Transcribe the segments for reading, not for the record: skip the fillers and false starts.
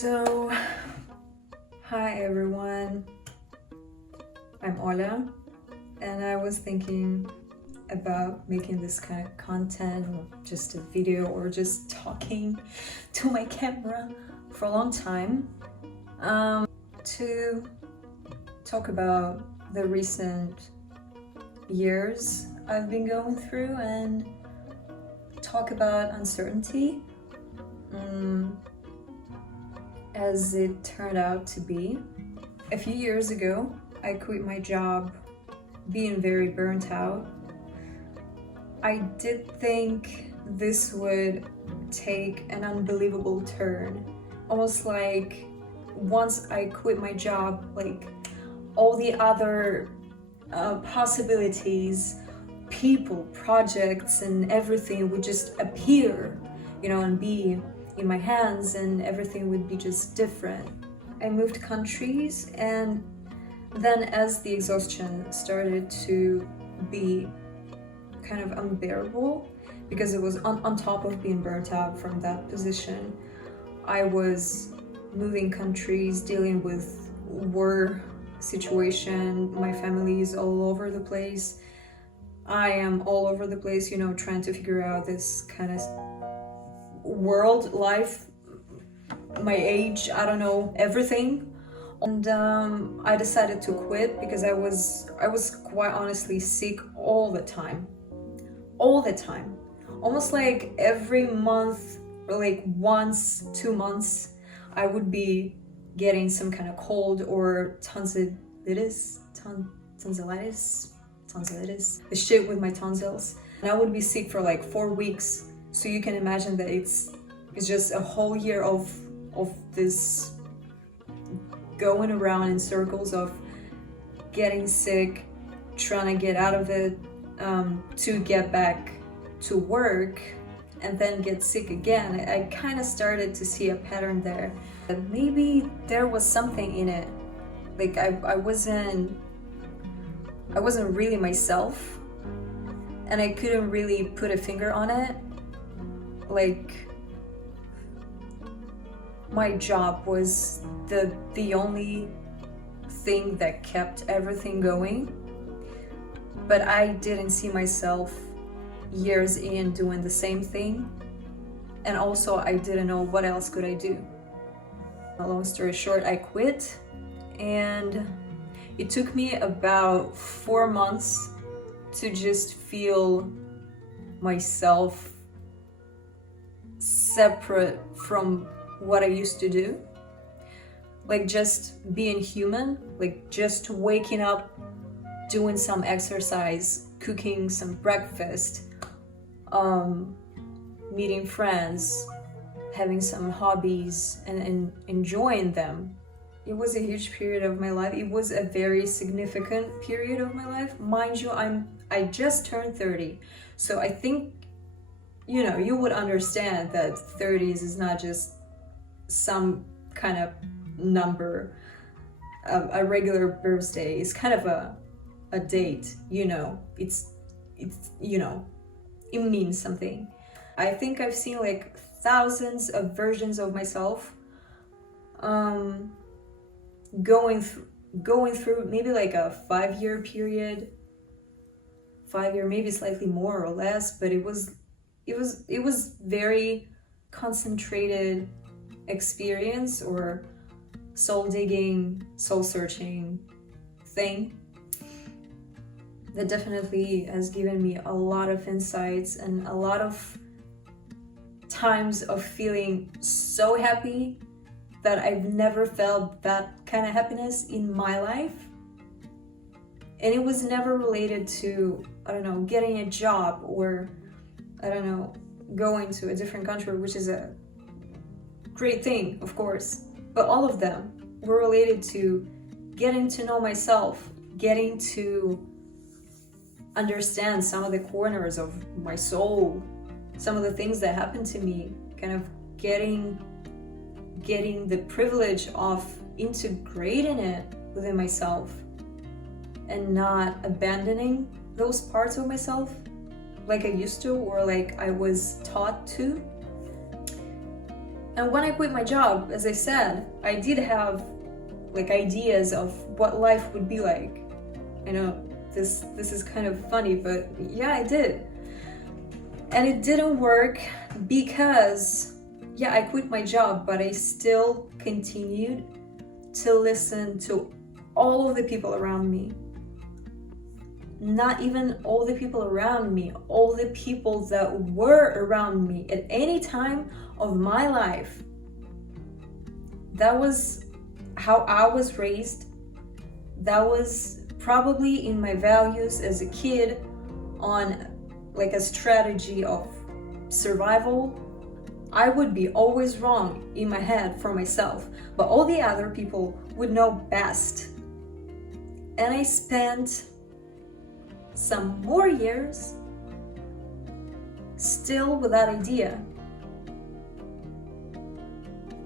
So, hi everyone, I'm Olya, and I was thinking about making this kind of content, or just a video, or just talking to my camera for a long time, to talk about the recent years I've been going through and talk about uncertainty. As it turned out to be. A few years ago, I quit my job, being very burnt out. I did think this would take an unbelievable turn. Almost like once I quit my job, like all the other possibilities, people, projects, and everything would just appear, and be in my hands, and everything would be just different. I moved countries, and then as the exhaustion started to be kind of unbearable, because it was on top of being burnt out from that position, I was moving countries, dealing with war situation. My family is all over the place. I am all over the place, trying to figure out this kind of world life, my age, I don't know, everything. And I decided to quit because I was quite honestly sick all the time, almost like every month, or like once 2 months, I would be getting some kind of cold or tonsillitis, the shit with my tonsils, and I would be sick for like 4 weeks. So you can imagine that it's just a whole year of this going around in circles of getting sick, trying to get out of it, to get back to work, and then get sick again. I kind of started to see a pattern there. That maybe there was something in it. Like I wasn't really myself, and I couldn't really put a finger on it. Like, my job was the only thing that kept everything going, but I didn't see myself years in doing the same thing, and also I didn't know what else could I do. Long story short, I quit, and it took me about 4 months to just feel myself separate from what I used to do. Like just being human, like just waking up, doing some exercise, cooking some breakfast, meeting friends, having some hobbies, and enjoying them. It was a huge period of my life. It was a very significant period of my life. Mind you, I just turned 30. So I think, you would understand that 30s is not just some kind of number, a regular birthday. It's kind of a date, it's it means something. I think I've seen like thousands of versions of myself, going through maybe like a 5-year period, 5 year, maybe slightly more or less, but it was very concentrated experience, or soul digging, soul searching thing that definitely has given me a lot of insights and a lot of times of feeling so happy that I've never felt that kind of happiness in my life. And it was never related to, I don't know, getting a job, or I don't know, going to a different country, which is a great thing, of course. But all of them were related to getting to know myself, getting to understand some of the corners of my soul, some of the things that happened to me, kind of getting the privilege of integrating it within myself and not abandoning those parts of myself like I used to, or like I was taught to. And when I quit my job, as I said, I did have like ideas of what life would be like. I know this is kind of funny, but yeah, I did. And it didn't work because, yeah, I quit my job, but I still continued to listen to all of the people around me. Not even all the people around me, all the people that were around me at any time of my life. That was how I was raised. That was probably in my values as a kid, on like a strategy of survival. I would be always wrong in my head for myself, but all the other people would know best. And I spent some more years still with that idea,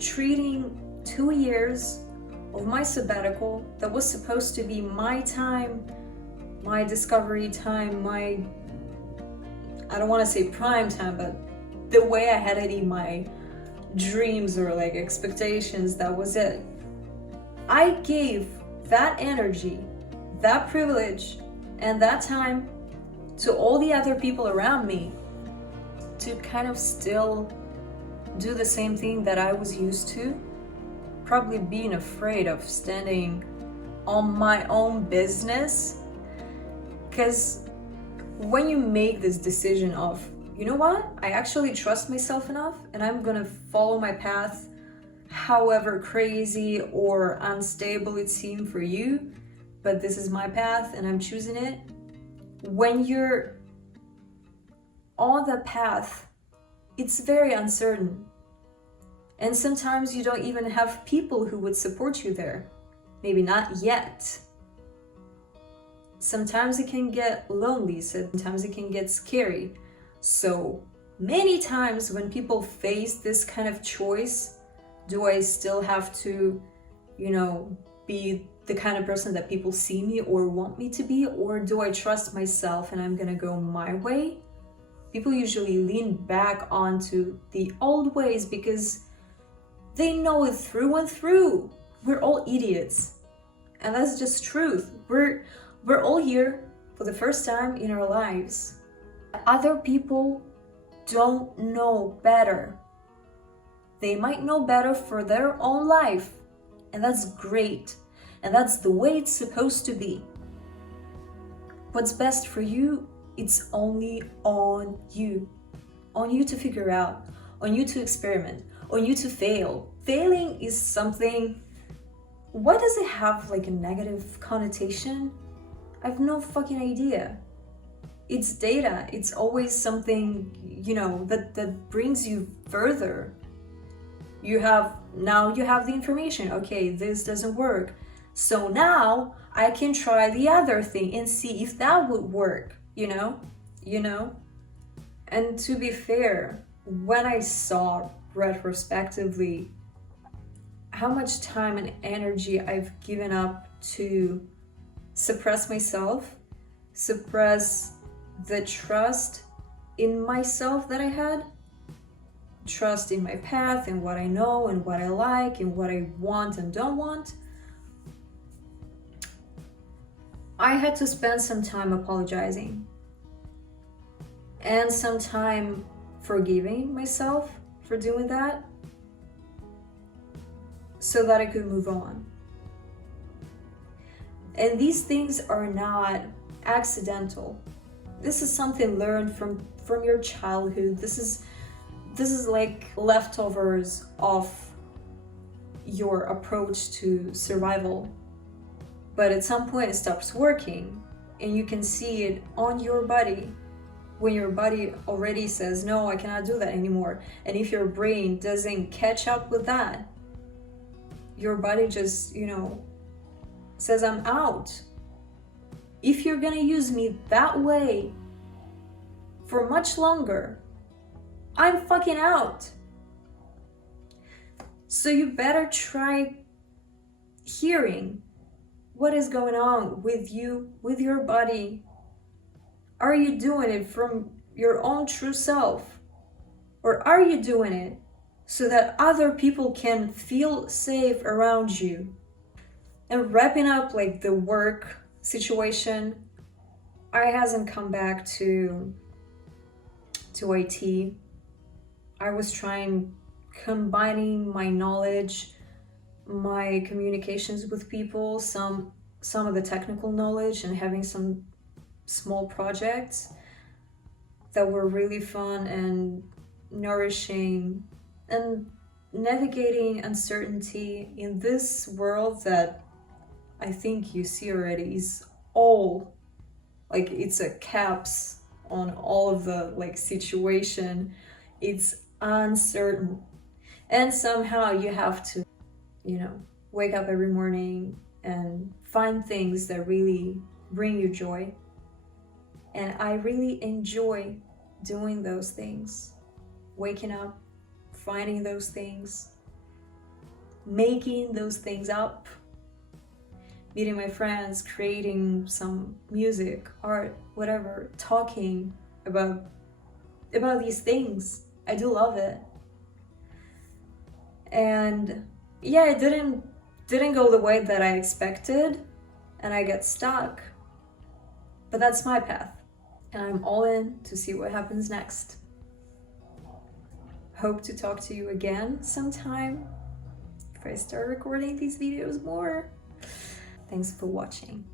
treating 2 years of my sabbatical that was supposed to be my time, my discovery time, my, I don't want to say prime time, but the way I had it in my dreams or like expectations, that was it. I gave that energy, that privilege, and that time to all the other people around me to kind of still do the same thing that I was used to. Probably being afraid of standing on my own business. Because when you make this decision of, you know what, I actually trust myself enough and I'm gonna follow my path, however crazy or unstable it seemed for you, but this is my path and I'm choosing it. When you're on the path, it's very uncertain. And sometimes you don't even have people who would support you there. Maybe not yet. Sometimes it can get lonely, sometimes it can get scary. So many times when people face this kind of choice, do I still have to, be the kind of person that people see me or want me to be, or do I trust myself and I'm gonna go my way? People usually lean back onto the old ways because they know it through and through. We're all idiots. And that's just truth. We're all here for the first time in our lives. Other people don't know better. They might know better for their own life. And that's great. And that's the way it's supposed to be. What's best for you, it's only on you. On you to figure out. On you to experiment. On you to fail. Failing is something, why does it have like a negative connotation? I have no fucking idea. It's data. It's always something, that brings you further. Now you have the information. Okay, this doesn't work. So now I can try the other thing and see if that would work, And to be fair, when I saw retrospectively how much time and energy I've given up to suppress myself, suppress the trust in myself that I had, trust in my path and what I know and what I like and what I want and don't want, I had to spend some time apologizing and some time forgiving myself for doing that so that I could move on. And these things are not accidental. This is something learned from your childhood. This is like leftovers of your approach to survival. But at some point it stops working and you can see it on your body when your body already says, no, I cannot do that anymore. And if your brain doesn't catch up with that, your body just, says, I'm out. If you're gonna use me that way for much longer, I'm fucking out. So you better try hearing what is going on with you, with your body. Are you doing it from your own true self? Or are you doing it so that other people can feel safe around you. And wrapping up like the work situation, I hasn't come back to IT. I was trying combining my knowledge, my communications with people, some of the technical knowledge, and having some small projects that were really fun and nourishing, and navigating uncertainty in this world that I think you see already is all like, it's a caps on all of the like situation. It's uncertain, and somehow you have to, wake up every morning and find things that really bring you joy. And I really enjoy doing those things, waking up, finding those things, making those things up, meeting my friends, creating some music, art, whatever, talking about these things. I do love it. And yeah, it didn't go the way that I expected, and I get stuck. But that's my path, and I'm all in to see what happens next. Hope to talk to you again sometime if I start recording these videos more. Thanks for watching.